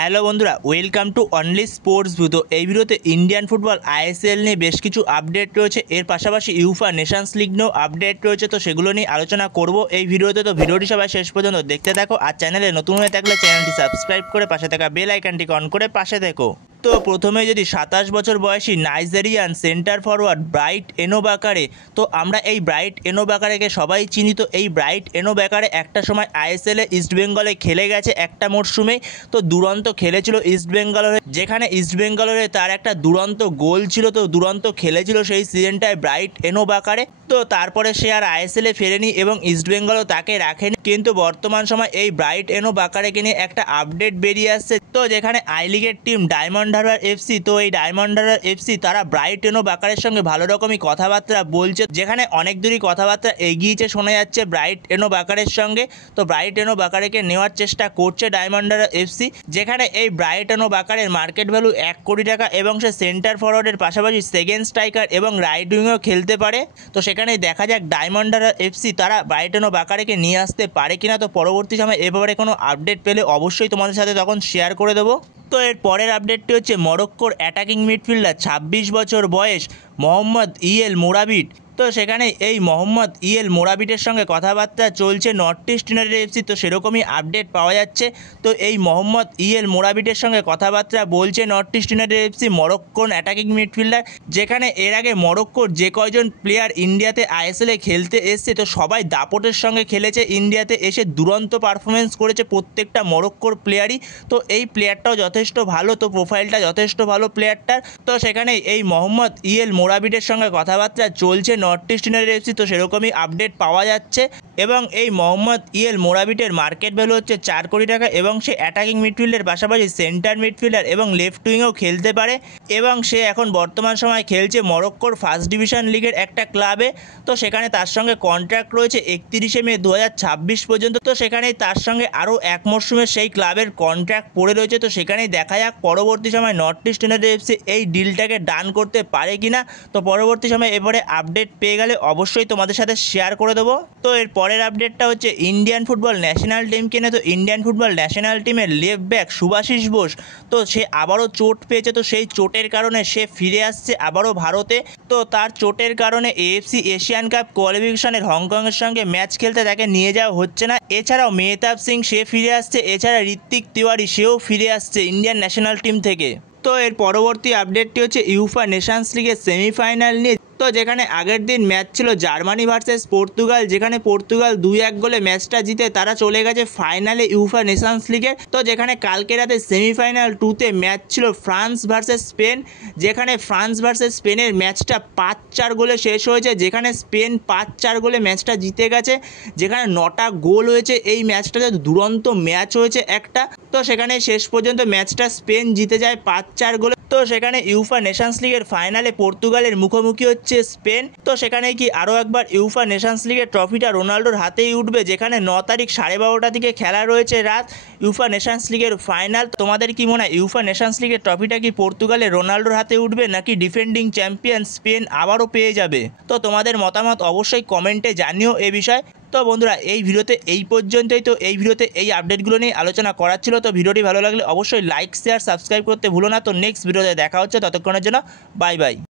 Hello বন্ধুরা, welcome to only sports view. তো এই ভিডিওতে ইন্ডিয়ান ফুটবল আইএসএল নিয়ে বেশ কিছু আপডেট রয়েছে, এর পাশাপাশি ইউফা নেশনস লিগ নিয়েও আপডেট রয়েছে। তো সেগুলো নিয়ে আলোচনা করব এই ভিডিওতে। তো ভিডিওটি সবাই শেষ পর্যন্ত দেখতে থাকো, আর চ্যানেলে নতুন হয়ে থাকলে চ্যানেলটি সাবস্ক্রাইব করে পাশে থাকা বেল আইকনটি অন করে পাশে থেকো। তো প্রথমে যদি 27 বছর বয়সী নাইজেরিয়ান সেন্টার ফরওয়ার্ড ব্রাইট এনো বাকারে, তো আমরা এই ব্রাইট এনো বাকারেকে সবাই চিনি। তো এই ব্রাইট এনো বাকারে একটা সময় আইএসএলে ইস্টবেঙ্গলে খেলে গেছে একটা মরশুমে। তো দুরন্ত খেলেছিল ইস্টবেঙ্গলের, যেখানে ইস্টবেঙ্গলের তার একটা দুরন্ত গোল ছিল। তো দুরন্ত খেলেছিল সেই সিজনটায় ব্রাইট এনো বাকারে। তো তারপরে সে আর আইএসএলে ফেরেনি এবং ইস্টবেঙ্গলও তাকে রাখেনি। কিন্তু বর্তমান সময় এই ব্রাইট এনো বাকারেকে নিয়ে একটা আপডেট বেরিয়ে আসছে। তো যেখানে আই লিগের টিম ডায়মন্ড হারবার এফসি, তো এই ডায়মন্ড হারবার এফসি তারা ব্রাইট এনো বাকারের সঙ্গে ভালো রকমই কথাবার্তা বলছে, যেখানে অনেক দূরই কথাবার্তা এগিয়েছে শোনা যাচ্ছে ব্রাইট এনো বাকারের সঙ্গে। তো ব্রাইট এনো বাকারেকে নেওয়ার চেষ্টা করছে ডায়মন্ড হারবার এফসি, যেখানে এই ব্রাইট এনো বাকারের মার্কেট ভ্যালু 1 কোটি টাকা এবং সে সেন্টার ফরওয়ার্ডের পাশাপাশি সেকেন্ড স্ট্রাইকার এবং রাইট উইংও খেলতে পারে। তো সেখানে দেখা যাক ডায়মন্ড হারবার এফসি তারা ব্রাইট এনো বাকারেকে নিয়ে আসতে পারে কিনা। তো পরবর্তী সময় এ ব্যাপারে কোনো আপডেট পেলে অবশ্যই তোমাদের সাথে তখন শেয়ার করে দেবো। তো এর পরের আপডেটটি হচ্ছে মরক্কোর অ্যাটাকিং মিডফিল্ডার 26 বছর বয়স মোহাম্মদ ইয়েল মোরাবিট। তো সেখানে এই মোহাম্মদ ইয়েল মোরাবিটের সঙ্গে কথাবার্তা চলছে নর্থ ইস্ট ইউনাইটেড এফসি। তো সেরকমই আপডেট পাওয়া যাচ্ছে। তো এই মোহাম্মদ ইয়েল মোরাবিটের সঙ্গে কথাবার্তা বলছে north east united FC, Moroccan attacking midfielder, যেখানে এর আগে মরক্কোর যে কয়জন প্লেয়ার ইন্ডিয়াতে আইএসএলে খেলতে এসছে তো সবাই দাপটের সঙ্গে খেলেছে, ইন্ডিয়াতে এসে দুরন্ত পারফরমেন্স করেছে প্রত্যেকটা মরক্কোর প্লেয়ারই। তো এই প্লেয়ারটাও যথেষ্ট ভালো, তো প্রোফাইলটা যথেষ্ট ভালো প্লেয়ারটার। তো সেখানে এই মোহাম্মদ ইয়েল মোরাবিটের সঙ্গে কথাবার্তা চলছে নর্থ ইস্ট ইউনাইটেড এফসি। তো সেরকমই আপডেট পাওয়া যাচ্ছে এবং এই মোহাম্মদ ইয়েল মোরাবিটের মার্কেট ভ্যালু হচ্ছে 4 কোটি টাকা এবং সে অ্যাটাকিং মিডফিল্ডের পাশাপাশি সেন্টার মিডফিল্ডার এবং লেফট উইংও খেলতে পারে এবং সে এখন বর্তমান সময় খেলছে মরক্কোর ফার্স্ট ডিভিশন লিগের একটা ক্লাবে। তো সেখানে তার সঙ্গে কন্ট্রাক্ট রয়েছে 31 মে 2026 পর্যন্ত। তো সেখানেই তার সঙ্গে আরও এক মরশুমের সেই ক্লাবের কন্ট্রাক্ট পড়ে রয়েছে। তো সেখানেই দেখা যাক পরবর্তী সময় নর্থ ইস্ট ইউনাইটেড এফসি এই ডিলটাকে ডান করতে পারে কিনা। তো পরবর্তী সময় এবারে আপডেট পেয়ে গেলে অবশ্যই তোমাদের সাথে শেয়ার করে দেবো। তো এর পরের আপডেটটা হচ্ছে ইন্ডিয়ান ফুটবল ন্যাশনাল টিমকে নিয়ে। তো ইন্ডিয়ান ফুটবল ন্যাশনাল টিমের লেফট ব্যাক শুভাশিস বোস, তো সে আবারও চোট পেয়েছে। তো সেই চোটের কারণে সে ফিরে আসছে আবারও ভারতে। তো তার চোটের কারণে এএফসি এশিয়ান কাপ কোয়ালিফিকেশনের হংকংয়ের সঙ্গে ম্যাচ খেলতে তাকে নিয়ে যাওয়া হচ্ছে না। এছাড়াও মেহতাব সিং সে ফিরে আসছে, এছাড়া ঋত্বিক তিওয়ারি সেও ফিরে আসছে ইন্ডিয়ান ন্যাশনাল টিম থেকে। তো এর পরবর্তী আপডেটটি হচ্ছে ইউফা নেশনস লিগের সেমিফাইনাল নিয়ে। তো যেখানে আগের দিন ম্যাচ ছিল জার্মানি ভার্সেস পর্তুগাল, যেখানে পর্তুগাল 2-1 গোলে ম্যাচটা জিতে তারা চলে গেছে ফাইনালে ইউফা নেশনস লিগের। তো যেখানে কালকে রাতে সেমিফাইনাল 2তে ম্যাচ ছিল ফ্রান্স ভার্সেস স্পেন, যেখানে ফ্রান্স ভার্সেস স্পেনের ম্যাচটা 5-4 গোলে শেষ হয়েছে, যেখানে স্পেন 5-4 গোলে ম্যাচটা জিতে গেছে, যেখানে 9টা গোল হয়েছে এই ম্যাচটাতে, দুরন্ত ম্যাচ হয়েছে একটা। তো সেখানে শেষ পর্যন্ত ম্যাচটা স্পেন জিতে যায় 5-4 গোলে। তো সেখানে ইউফা নেশনস লিগের ফাইনালে পর্তুগালের মুখোমুখি হচ্ছে স্পেন। তো সেখানে কি আরও একবার ইউফা নেশনস লিগের ট্রফিটা রোনাল্ডোর হাতেই উঠবে, যেখানে 9 তারিখ 12:30টা থেকে খেলা রয়েছে রাত ইউফা নেশনস লিগের ফাইনাল। তোমাদের কি মনে হয় ইউফা নেশনস লিগের ট্রফিটা কি পর্তুগালের রোনাল্ডোর হাতে উঠবে, নাকি ডিফেন্ডিং চ্যাম্পিয়ন স্পেন আবারও পেয়ে যাবে? তো তোমাদের মতামত অবশ্যই কমেন্টে জানিও এ বিষয়ে। তো বন্ধুরা এই ভিডিওতে এই পর্যন্তই। তো এই ভিডিওতে এই আপডেটগুলো নিয়ে আলোচনা করার ছিল। তো ভিডিওটি ভালো লাগলে অবশ্যই লাইক শেয়ার সাবস্ক্রাইব করতে ভুলো না। তো নেক্সট ভিডিওতে দেখা হচ্ছে, ততক্ষণের জন্য বাই বাই।